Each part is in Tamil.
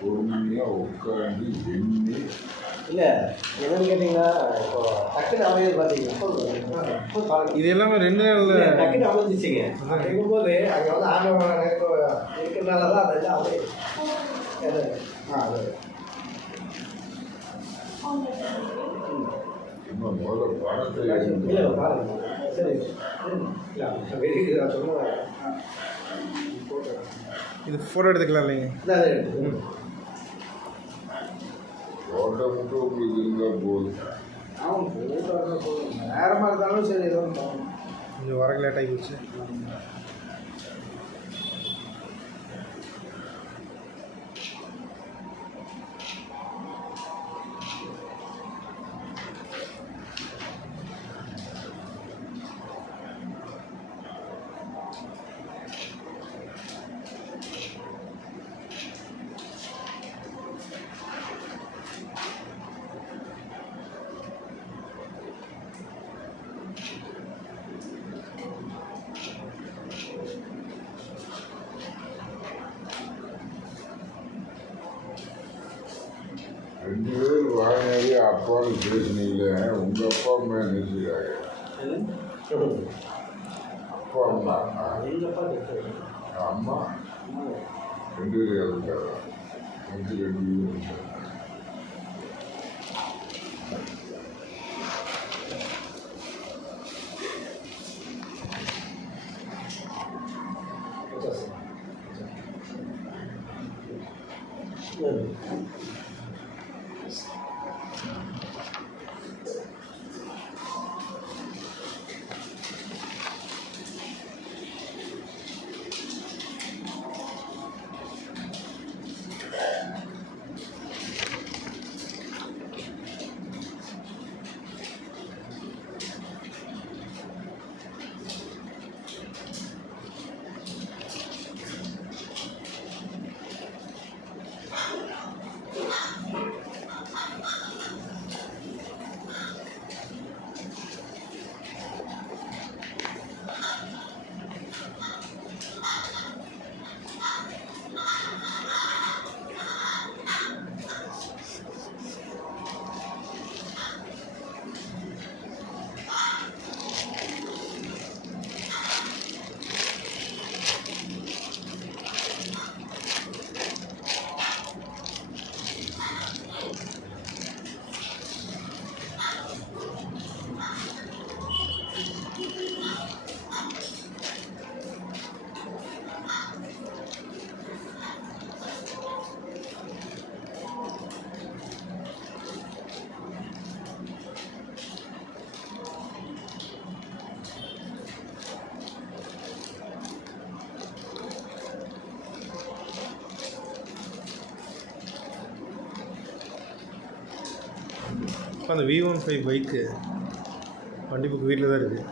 பொறுமையாக உட்காந்து எண்ணி இல்லை என்னன்னு கேட்டிங்கன்னா இப்போ டக்குன்னு அமைஞ்சது பார்த்தீங்கன்னா இது எல்லாமே 2 நாளில் டக்குன்னு அமைஞ்சிச்சிங்க. அப்படிங்கும்போது அங்கே வந்து ஆண்டவன் இருக்கிறனால தான் அதெல்லாம் அமையுது. அது முதல்ல பணத்தை இல்லை பாருங்க. சரி இல்லை வெளியே நான் சொல்லுவேன். இது ஃபோட்டோ எடுத்துக்கலாம் இல்லைங்க? ஃபோட்டோ மட்டும் உங்களுக்கு இருந்தால் போதும். ஆமாம் ஃபோட்டோ இருந்தால் போதும். நேரமாக இருந்தாலும் சரி ஏதோ ஒன்று கொஞ்சம் வரக்கு லேட் ஆகி போச்சு. ரெண்டு பேர் வாங்கினாலே அப்பான்னு பேசுனீங்களே, உங்கள் அப்பா அம்மா என்ன செய்கிறாங்க? அப்பா அம்மா அம்மா 2 பேர் இறந்துட்டாரா? 2 பேர் இருந்தாங்க. இப்போ அந்த V15 பைக்கு வண்டி புக்கு வீட்டில் தான் இருக்குது.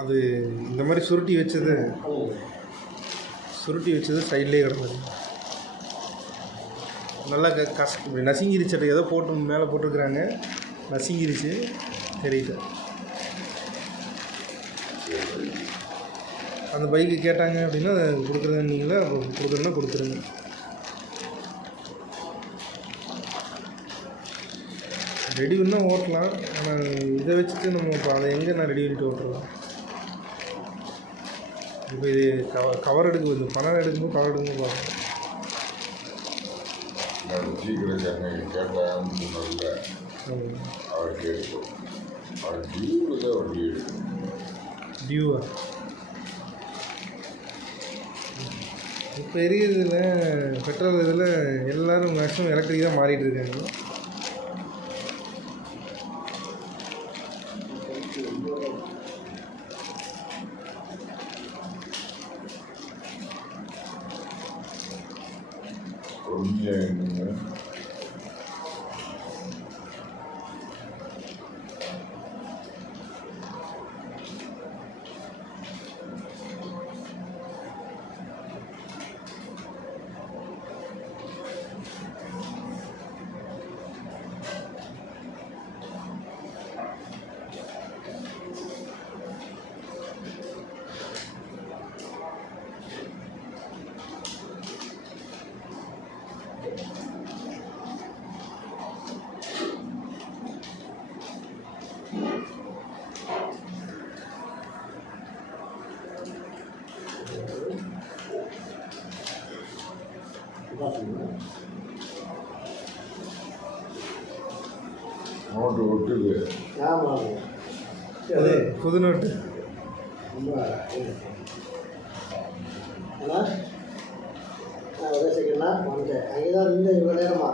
அது இந்த மாதிரி சுருட்டி வச்சது சைட்லேயே கிடந்தது. நல்லா இப்படி நசுங்கிருச்சு. ஏதோ போட்டு மேலே போட்டிருக்குறாங்க, நசுங்கிருச்சு தெரியல. அந்த பைக்கு கேட்டாங்க அப்படின்னா கொடுக்குறதுன்னீங்களா, கொடுக்குறதுன்னா கொடுத்துருங்க. ரெடி பண்ணால் ஓட்டலாம், ஆனால் இதை வச்சுட்டு நம்ம இப்போ அதை எங்கே நான் ரெடி பண்ணிட்டு ஓட்டுறோம். இப்போ இது கவர் எடுக்க இந்த பணம் எடுக்கும்போது கவர் எடுக்கும்போது பார்க்கணும். கேட்டான்னு சொன்னதில்ல, அவர் கேட்கும். அவர் டியூவில் தான் வண்டி எடுக்கணும். டியூவா? இப்போ எரிகிறதுல பெட்ரோல் இதில் எல்லோரும் மேக்ஸிமம் எலக்ட்ரிக் தான் மாறிட்டு இருக்காங்க. பொறுமையாக நோட்டு ஒட்டுது. ஆமாம் அது புது நோட்டு. ரொம்ப ஏன்னா ஒரே செகண்ட்னா வந்துட்டேன். அங்கே தான் இருந்து இவ்வளோ நேரமா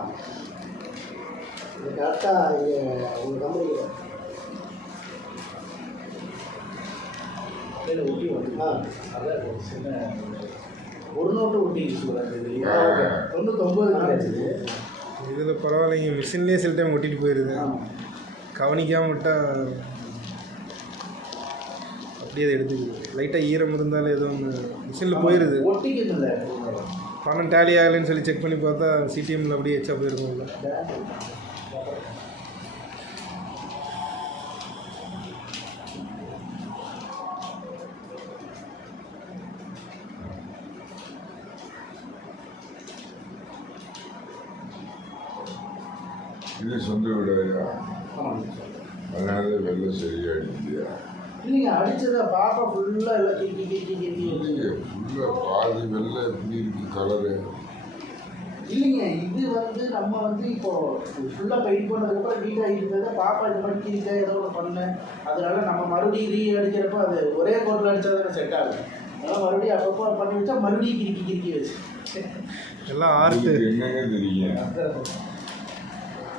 இது கரெக்டாக இங்கே உங்கள் கம்பெனிக்கு ஒட்டி வந்து அதான் சின்ன ஒரு நோட்டு ஒட்டி சொல்கிறாங்க. 99 கிடைச்சிது. இதில் பரவாயில்லைங்க, மிஷின்லேயே சில டைம் ஒட்டிட்டு போயிடுது. கவனிக்காமல் விட்டால் அப்படியே அதை எடுத்துக்குது. லைட்டாக ஈரம் இருந்தாலும் ஏதோ ஒன்று மிஷினில் போயிடுது. ஒட்டிக்கிறது பணம் டேலி ஆகலைன்னு சொல்லி செக் பண்ணி பார்த்தா சிடிஎம்மில் அப்படியே எச்சா போயிருக்கோம்ல. இது சொந்த வீடாயா? அதனால வெள்ளை சரியாயிடுச்சியா? இல்லைங்க, அடிச்சதை பாப்பா ஃபுல்லாக எல்லாம் கிறுக்கி கிறுக்கி கிறுக்கி வச்சுங்க. ஃபுல்லாக பாதி வெள்ளை எப்படி இருக்கு கலரு? இல்லைங்க, இது வந்து நம்ம வந்து இப்போ ஃபுல்லாக பெயிண்ட் பண்ணதுக்கப்புறம் நீட்டாக இருந்ததை பாப்பா இந்த மாதிரி கிறுக்க ஏதோ ஒன்று பண்ணேன். அதனால நம்ம மறுபடியும் அடிக்கிறப்ப அது ஒரே கோட்டில் அடித்தா தானே செட் ஆகும். அதனால் மறுபடியும் அப்பப்போ பண்ணி வச்சா மறுபடியும் கிறுக்கி கிறுக்கி வச்சு எல்லாம் ஆர்ட்டு என்னங்க தெரியும்?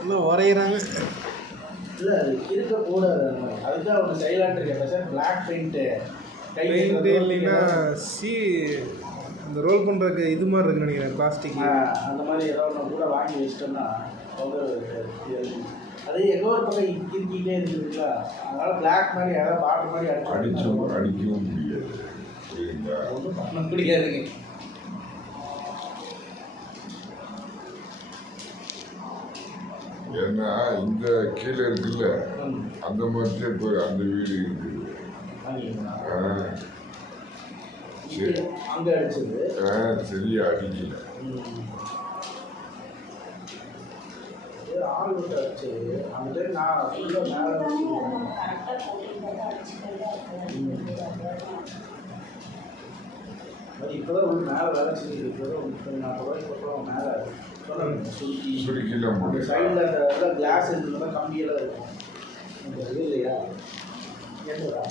எல்லாம் வரைகிறாங்க. இல்லை, அது இருக்கக்கூடாது. அதுதான் ஒரு சைலாண்ட் இருக்கேன் சார். பிளாக் பெயிண்ட்டு பெயிண்ட் இல்லைன்னா அந்த ரோல் பண்ணுறதுக்கு இது மாதிரி இருக்குன்னு நினைக்கிறேன், பிளாஸ்டிக். அந்த மாதிரி ஏதாவது ஒன்று கூட வாங்கி வச்சிட்டோம்னா அது எங்கோ ஒரு பக்கம் கிறுக்கிட்டே இருக்குதுங்களா. அதனால் பிளாக் மாதிரி ஏதாவது பாட்டு மாதிரி அடிக்கவும் முடியாது. சரிங்களா? ஒன்றும் பண்ண முடியாதுங்க. ஏன்னா இந்த கீழே இருக்குல்ல, அந்த மாதிரி போய் அந்த வீடு இருக்குது. சரி, அங்கே அடிச்சது சரியா அடிக்கல. ஆள் விட்டு அடிச்சது அந்த டைம் நான் ஃபுல்லாக மேலே அது இப்போதான் ஒரு மேலே வேலை செஞ்சுட்டு இப்போதான் 40 ரூபாய்க்கு அப்புறம் மேலே சுருக்கிலாம் போட்டு சைடில் அந்த கிளாஸ் இருந்ததுன்னா கம்பியெல்லாம் இருக்கும். இது இல்லையா? என்னடா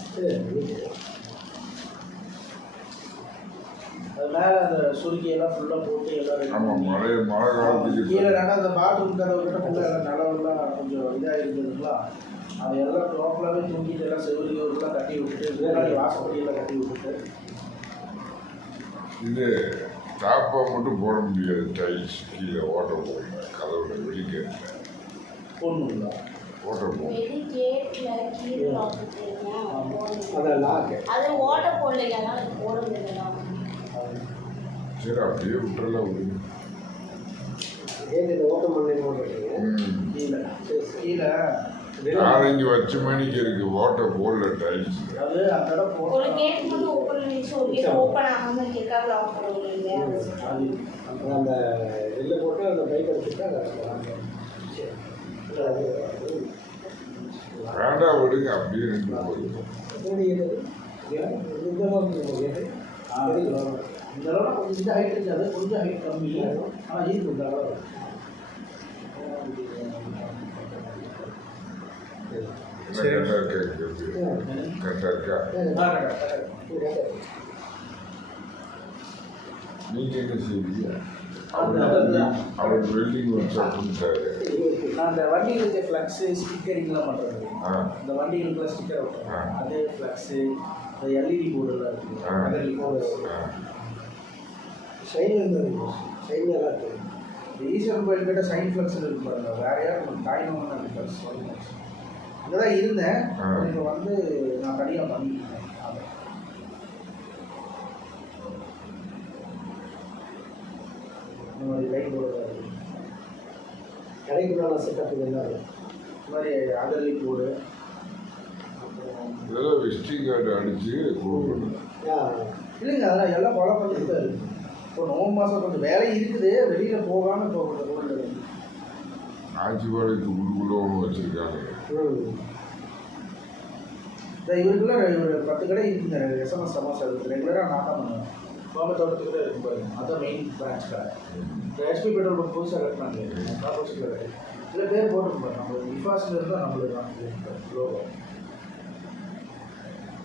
அது மேலே அந்த சுருக்கியெல்லாம் ஃபுல்லாக போட்டு எல்லாம் ஆமாம், மழை காலத்துக்கு கீழே ரெண்டா அந்த பாத்ரூம் கதவு கிட்ட ஃபுல்லாக எல்லாம் நிலவெல்லாம் கொஞ்சம் இதாக இருந்ததுங்களா. அது எல்லாம் ப்ராப்பராகவே தூங்கிட்டு எல்லாம் செவிலியோருக்குலாம் கட்டி விட்டுட்டு முன்னாடி வாசப்படியெல்லாம் கட்டி விட்டுட்டு இது டாப்பா மட்டும் போட முடியாது. டைல்ஸ் கீழே ஓட்ட போடுங்க, கதவுல வெளிக்கேட்ல போடணுங்களா? ஓட்ட போகும். அது ஓட்ட போடலையா போட முடியல. சரி, அப்படியே விட்டுறலாம் விடுங்க. ஓட்டம் பண்ணீங்க கீழே 4-5 வச்ச மணிக்கு இருக்கு, ஓட்ட போடல டைல்ஸ். அது அந்த இடம் ஒரு கேட் மட்டும் ஓபன் பண்ணி சொல்லி ஓபன் ஆகாம கேட்காம லாக் பண்ணுவீங்க. அது அப்புறம் அந்த வெளில போட்டு அந்த பைக் எடுத்துட்டா வேண்டாம் விடுங்க, அப்படியே நின்று போகுது. இந்த அளவுனா கொஞ்சம் இந்த ஹைட் இருக்காது, கொஞ்சம் ஹைட் கம்மி. ஆனால் இருக்கு இந்த அளவு. என்ன கரெக்டாக கேட்குறது? கரெக்டாக இருக்கா? நீங்கள் என்ன செய்வீங்க? அவர் வெல்டிங் ஒர்க் ஷாப் பண்ணிட்டாரு. நான் அந்த வண்டிகளுக்கு ஃப்ளக்ஸு ஸ்டிக்கரிங்லாம் பண்ணுறது. இந்த வண்டிகளுக்குலாம் ஸ்டிக்கர் வைப்பேன். அதே ஃப்ளக்ஸு, இந்த எல்இடி போர்டெல்லாம் இருக்குது. அதில் ஷைன் இருந்தது, ஷைன் எல்லாம் இருக்குது. இந்த ஈஸ்வரன் கோயில் கிட்ட சைன் ஃப்ளக்ஸ் இருக்கு பாருங்க. வேற யாரும் காயினோன்னு அந்த ஃப்ளக்ஸ் அங்கே தான் இருந்தேன். இப்போ வந்து நான் தனியாக பண்ணிக்கிட்டேன். இந்த மாதிரி லைட் போர்டு கடைக்குள்ள செட்டப் இதெல்லாம் இந்த மாதிரி அகர்லி போர்டு. இதெல்லாம் விசிட்டிங் கார்டு அடித்து கொடுக்கணும். இல்லைங்க, அதெல்லாம் எல்லாம் ஃபாலோ பண்ணிட்டு தான் இருக்குது. இப்போ நவம்பர் மாதம் கொஞ்சம் வேலை இருக்குது, வெளியில் போகாமல் இப்போ கொஞ்சம் கோல்டு ஆட்சிப்பாளையத்துக்கு உள்ளுக்குள்ள ஒன்று வச்சுருக்காங்க. இவருக்குள்ள ஒரு 10 கடை இருக்குங்க. எஸ்எம்எஸ் சமோசா இருக்குது, ரெகுலராக நான் தான் பண்ணுவேன். பாம்பை தோட்டத்துக்கு கூட இருக்கும் பாருங்க, அதான் மெயின் பிரான்ச் கடை. இந்த ஹெச்பி பெட்ரோல் பங்க் புதுசாக கட்டினாங்க, ஆப்போசிட்டில் கட்டி இதில் பேர் போட்டுருக்கும் பாருங்க, நம்மளுக்கு இஃபாஸில் இருந்தால் நம்மளுக்கு தான் லோகோ.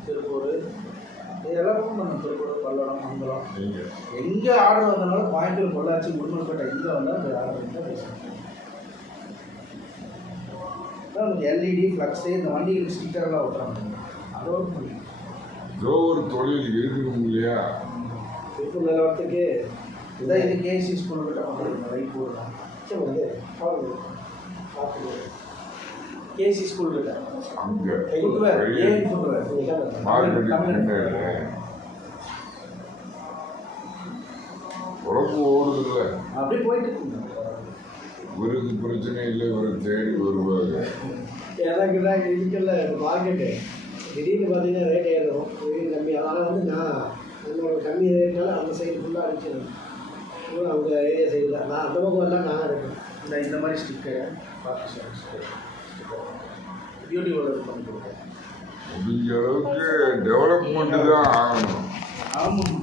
திருப்பூர் இதெல்லாம் ஃபோன் பண்ணணும். திருப்பூர், பல்லடம், மங்கலம் எங்கே ஆர்டர் வந்தனாலும் கோயம்புத்தூர், பொள்ளாச்சி, உடுமலைப்பேட்டை எங்கே வந்தாலும் அந்த ஆர்டர் இருந்தால் பேசணும். உங்களுக்கு எல்இடி ஃப்ளக்ஸு இந்த வண்டிகளுக்கு ஸ்டிக்கரெல்லாம் விட்டுறாங்க, அதோட முடியும். ஏதோ ஒரு தொழில் இருக்கணும் இல்லையா? திருப்பூர் நிலவரத்துக்கு இதான் இது கேசி ஸ்கூல் கிட்ட பண்ணுறது ரைட் போடுறோம். சரி வந்து பார்த்து கேசி ஸ்கூல் கிட்ட அங்கே ஃபுட்வேர், ஏன் ஃபுட்வேர் உடம்பு ஓடுதுல்ல, அப்படியே போயிட்டு இருக்குங்க. இவருக்கு பிரச்சனை இல்லை, இவருக்கு தேடி வருவாங்க. எனக்கு தான் இருக்குல்ல மார்க்கெட்டு, திடீர்னு பார்த்தீங்கன்னா ரேட் ஏறும், திடீர்னு கம்மி. அதனால் வந்து நான் என்னோட கம்மி ரேட்னால அந்த சைடு ஃபுல்லாக அடிச்சிடுறேன். அவங்க ஏரியா சைடு தான் நான் அந்த பக்கம் எல்லாம் நான் இருக்கேன். இந்த மாதிரி sticker partition sticker beauty parlour பண்ணி கொடுத்தேன். முடிஞ்ச அளவுக்கு டெவலப்மெண்ட்டு தான் ஆகணும். ஆமாம்.